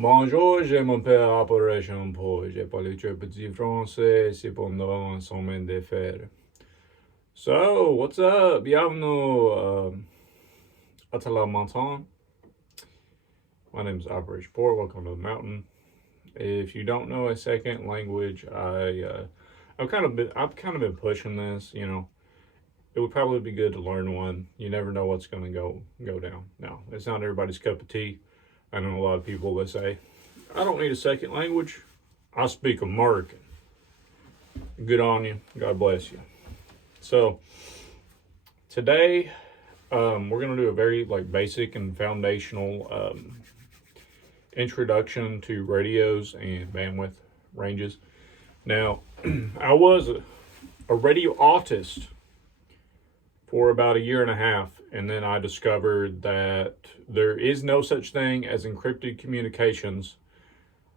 Bonjour, je m'appelle Opération Paul. J'ai parlé très petit français, cependant un semaine de faire. So, what's up? Bienvenue à la montagne. My name is Operation Paul. Welcome to the mountain. If you don't know a second language, I've kind of been pushing this. It would probably be good to learn one. You never know what's going to go down. Now, it's not everybody's cup of tea. I know a lot of people that say, I don't need a second language. I speak American. Good on you. God bless you. So today, we're going to do a very basic and foundational introduction to radios and bandwidth ranges. Now, I was a radio autist for about a year and a half, and then I discovered that there is no such thing as encrypted communications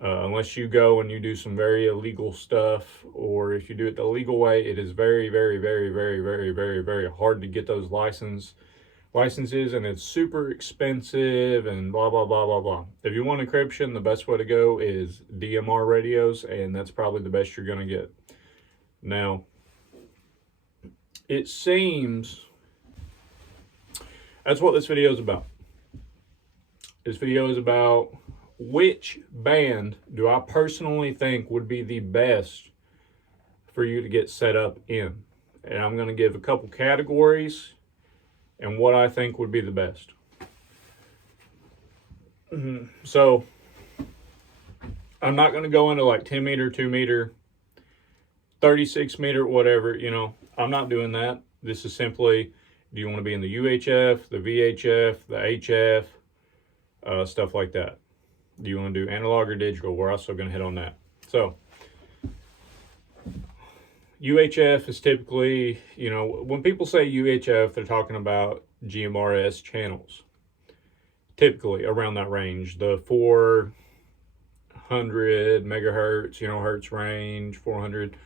unless you go and you do some very illegal stuff, or if you do it the legal way, it is very, very, very, very, very, very, very hard to get those licenses, and it's super expensive and blah, blah, blah, blah, blah. If you want encryption, the best way to go is DMR radios, and that's probably the best you're going to get. Now, it seems that's what this video is about. This video is about which band do I personally think would be the best for you to get set up in. And I'm going to give a couple categories and what I think would be the best. So I'm not going to go into 10 meter, 2 meter, 36 meter, whatever, I'm not doing that. This is simply, do you want to be in the UHF, the VHF, the HF, stuff like that? Do you want to do analog or digital? We're also going to hit on that. So, UHF is typically, when people say UHF, they're talking about GMRS channels. Typically around that range, the 400 megahertz, hertz range, 400,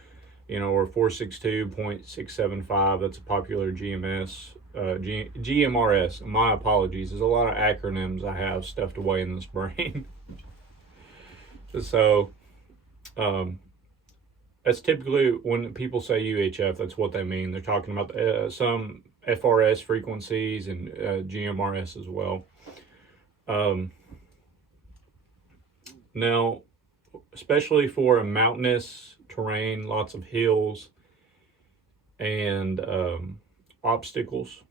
or 462.675. That's a popular GMRS. My apologies. There's a lot of acronyms I have stuffed away in this brain. So, that's typically when people say UHF, that's what they mean. They're talking about some FRS frequencies and GMRS as well. Now, especially for a mountainous terrain, lots of hills and obstacles,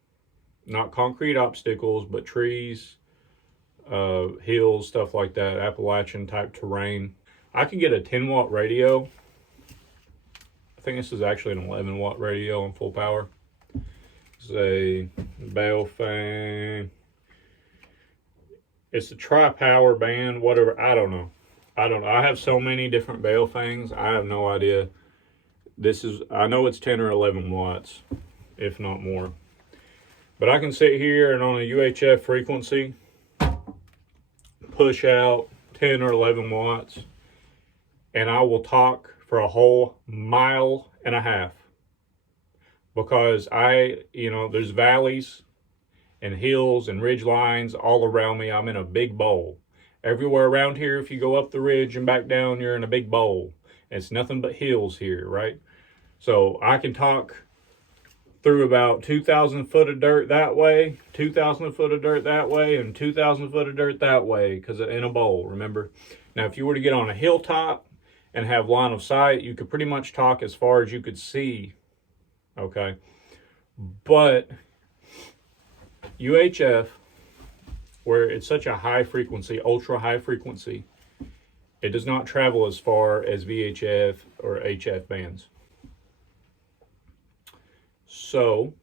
not concrete obstacles, but trees, hills, stuff like that, Appalachian type terrain. I can get a 10 watt radio. I think this is actually an 11 watt radio on full power. It's a Baofeng. It's a tri-power band, whatever. I don't know. I have so many different Baofengs. I have no idea. I know it's 10 or 11 watts, if not more. But I can sit here and on a UHF frequency, push out 10 or 11 watts, and I will talk for a whole mile and a half. Because there's valleys and hills and ridge lines all around me. I'm in a big bowl. Everywhere around here, if you go up the ridge and back down, you're in a big bowl. It's nothing but hills here, right? So I can talk through about 2,000 foot of dirt that way, 2,000 foot of dirt that way, and 2,000 foot of dirt that way, because in a bowl, remember? Now, if you were to get on a hilltop and have line of sight, you could pretty much talk as far as you could see, okay? But UHF, where it's such a high frequency, ultra high frequency, it does not travel as far as VHF or HF bands. So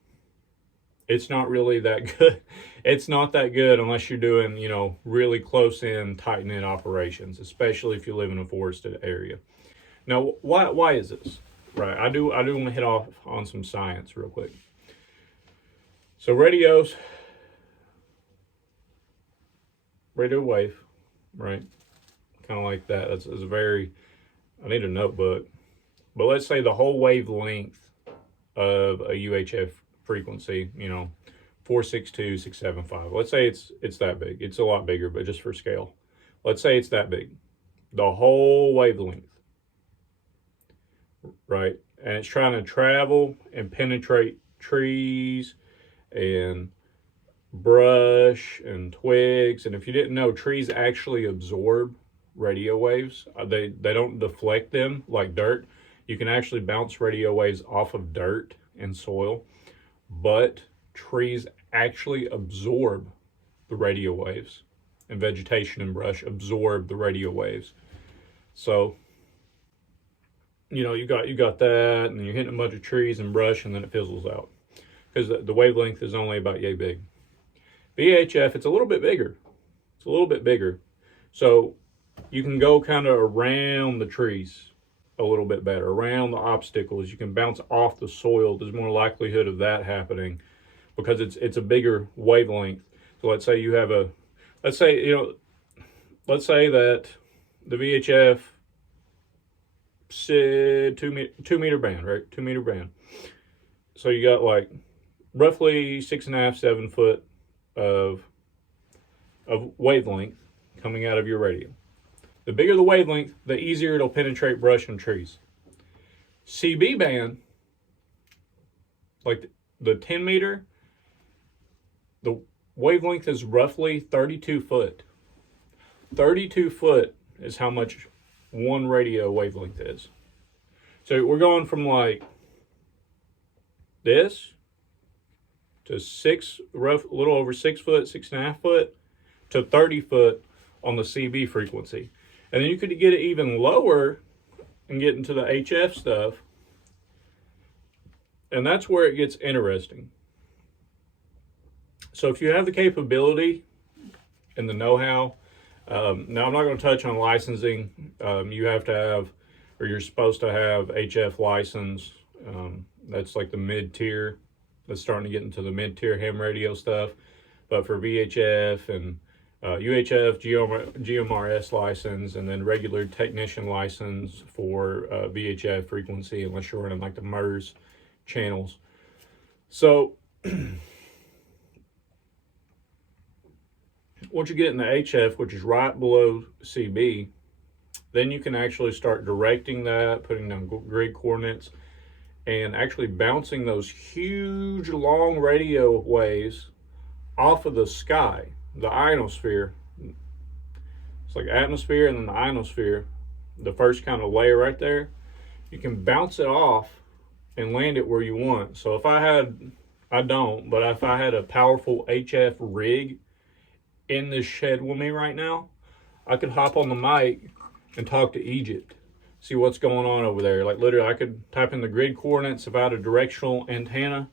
it's not really that good. It's not that good unless you're doing, really close in, tight knit operations, especially if you live in a forested area. Now, why is this? Right, I do want to hit off on some science real quick. So radio wave, right? Kind of like that. That's a very, I need a notebook. But let's say the whole wavelength of a UHF frequency, 462.675. Let's say it's that big. It's a lot bigger, but just for scale. Let's say it's that big, the whole wavelength, right? And it's trying to travel and penetrate trees and brush and twigs. And if you didn't know, trees actually absorb radio waves. They don't deflect them like dirt. You can actually bounce radio waves off of dirt and soil, but trees actually absorb the radio waves, and vegetation and brush absorb the radio waves. So, you know, you got that, and you're hitting a bunch of trees and brush, and then it fizzles out because the wavelength is only about yay big. VHF, it's a little bit bigger. It's a little bit bigger. So you can go kind of around the trees a little bit better, around the obstacles. You can bounce off the soil. There's more likelihood of that happening because it's a bigger wavelength. So let's say you have let's say that the VHF said 2 meter band, right? 2 meter band. So you got like roughly 6.5, 7 foot of wavelength coming out of your radio. The bigger the wavelength, the easier it'll penetrate brush and trees. CB band, like the 10 meter, the wavelength is roughly 32 foot. 32 foot is how much one radio wavelength is. So we're going from like this to a little over 6 foot, 6.5 foot, to 30 foot on the CB frequency. And then you could get it even lower and get into the HF stuff. And that's where it gets interesting. So if you have the capability and the know-how, now I'm not going to touch on licensing. You have to have, or you're supposed to have HF license. That's like the mid-tier. That's starting to get into the mid-tier ham radio stuff. But for VHF and UHF, GMRS license, and then regular technician license for VHF frequency, unless you're running like the MURS channels. So once you get in the HF, which is right below CB, then you can actually start directing that, putting down grid coordinates, and actually bouncing those huge long radio waves off of the sky, the ionosphere. It's like atmosphere and then the ionosphere, the first kind of layer right there. You can bounce it off and land it where you want. So if I don't, but if I had a powerful HF rig in this shed with me right now, I could hop on the mic and talk to Egypt, see what's going on over there. Like literally, I could type in the grid coordinates if I had a directional antenna,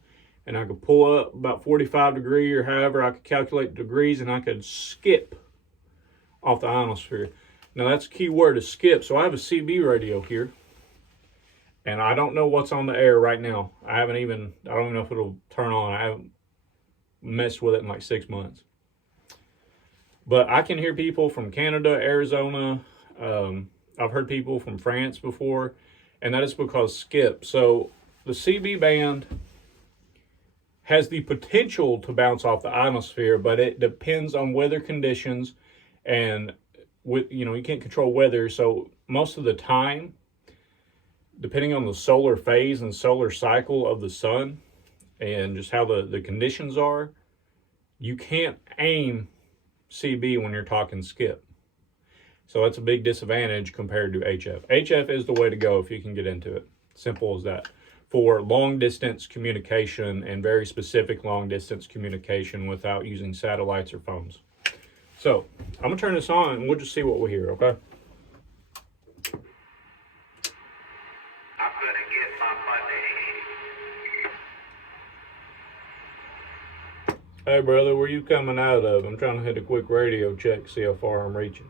and I could pull up about 45 degrees or however I could calculate degrees, and I could skip off the ionosphere. Now that's a key word, to skip. So I have a CB radio here, and I don't know what's on the air right now. I don't even know if it'll turn on. I haven't messed with it in like 6 months. But I can hear people from Canada, Arizona. I've heard people from France before, and that is because skip. So the CB band has the potential to bounce off the ionosphere, but it depends on weather conditions, and you can't control weather. So most of the time, depending on the solar phase and solar cycle of the sun and just how the conditions are, you can't aim CB when you're talking skip. So that's a big disadvantage compared to HF. HF is the way to go if you can get into it. Simple as that. For long distance communication, and very specific long distance communication without using satellites or phones. So I'm gonna turn this on and we'll just see what we hear, okay? I'm gonna get my money. Hey brother, where you coming out of? I'm trying to hit a quick radio check, see how far I'm reaching.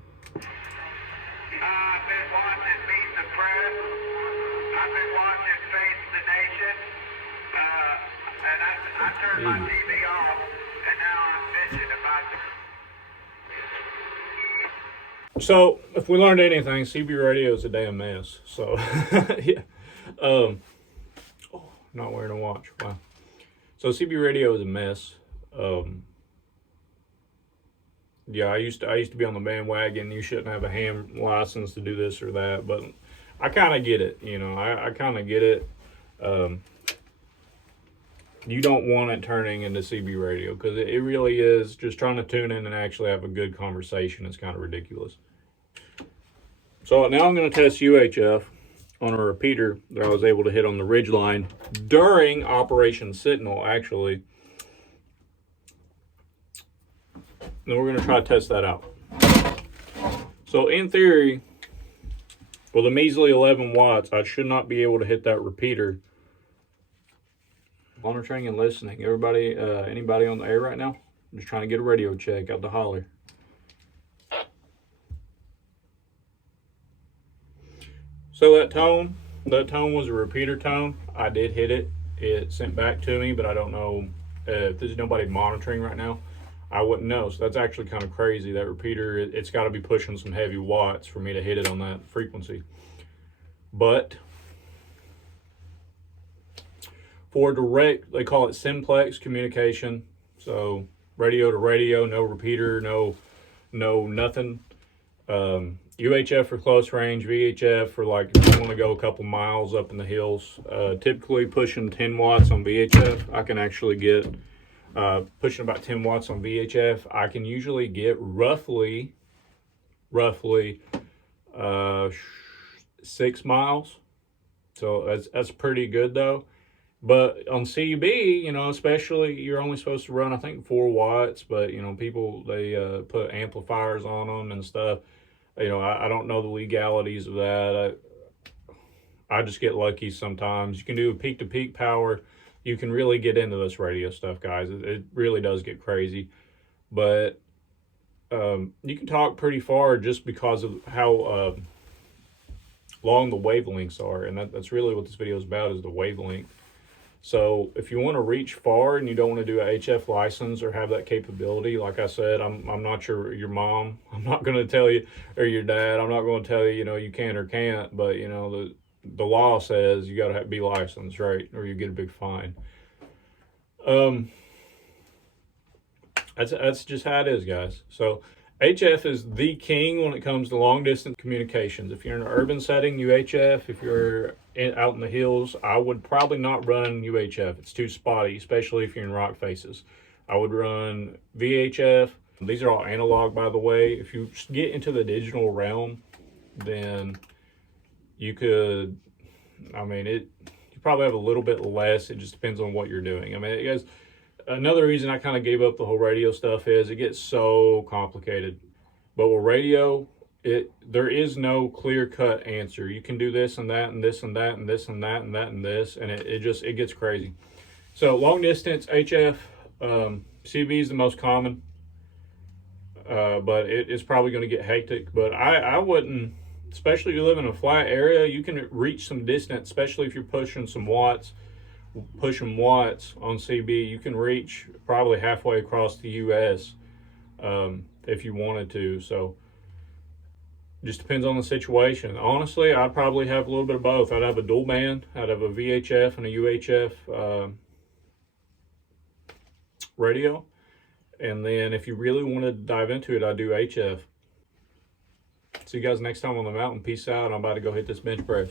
I've been watching Meet the Press. I've been watching Face the Nation. And I turned my TV off, and now I'm bitching about it. So if we learned anything, CB radio is a damn mess. So yeah. Not wearing a watch. Wow. So CB radio is a mess. yeah, I used to be on the bandwagon. You shouldn't have a ham license to do this or that, but I kind of get it. I kind of get it. You don't want it turning into CB radio because it really is just trying to tune in and actually have a good conversation. It's kind of ridiculous. So now I'm going to test UHF on a repeater that I was able to hit on the ridge line during Operation Sentinel, actually. Then we're going to try to test that out. So in theory, with a measly 11 watts, I should not be able to hit that repeater. Monitoring and listening. Everybody, anybody on the air right now? I'm just trying to get a radio check out the holler. So that tone was a repeater tone. I did hit it. It sent back to me, but I don't know if there's nobody monitoring right now. I wouldn't know. So that's actually kind of crazy. That repeater, it's got to be pushing some heavy watts for me to hit it on that frequency. But for direct, they call it simplex communication. So radio to radio, no repeater, no nothing. UHF for close range, VHF for like if you want to go a couple miles up in the hills. Typically pushing 10 watts on VHF. I can actually get pushing about 10 watts on VHF. I can usually get roughly 6 miles. So that's pretty good though. But on CB, especially you're only supposed to run, I think, 4 watts. But, people, they put amplifiers on them and stuff. I don't know the legalities of that. I just get lucky sometimes. You can do a peak-to-peak power. You can really get into this radio stuff, guys. It really does get crazy. But you can talk pretty far just because of how long the wavelengths are. And that's really what this video is about, is the wavelength. So if you want to reach far and you don't want to do a HF license or have that capability, like I said, I'm not your mom. I'm not going to tell you, or your dad. I'm not going to tell you, you can or can't. But the law says you got to be licensed, right, or you get a big fine. That's just how it is, guys. So HF is the king when it comes to long distance communications. If you're in an urban setting, UHF. If you're out in the hills, I would probably not run UHF. It's too spotty, especially if you're in rock faces. I would run VHF. These are all analog, by the way. If you get into the digital realm, then you could, you probably have a little bit less. It just depends on what you're doing. Guys, another reason I kind of gave up the whole radio stuff is it gets so complicated. But with radio, there is no clear-cut answer. You can do this and that and this and that and this and that and that and this, and it gets crazy. So long distance HF, CB is the most common, but it is probably going to get hectic. But I wouldn't, especially if you live in a flat area, you can reach some distance, especially if you're pushing watts on CB. You can reach probably halfway across the U.S. If you wanted to. So just depends on the situation. Honestly, I'd probably have a little bit of both. I'd have a dual band. I'd have a VHF and a UHF radio. And then if you really wanted to dive into it, I'd do HF. See you guys next time on the mountain. Peace out. I'm about to go hit this bench press.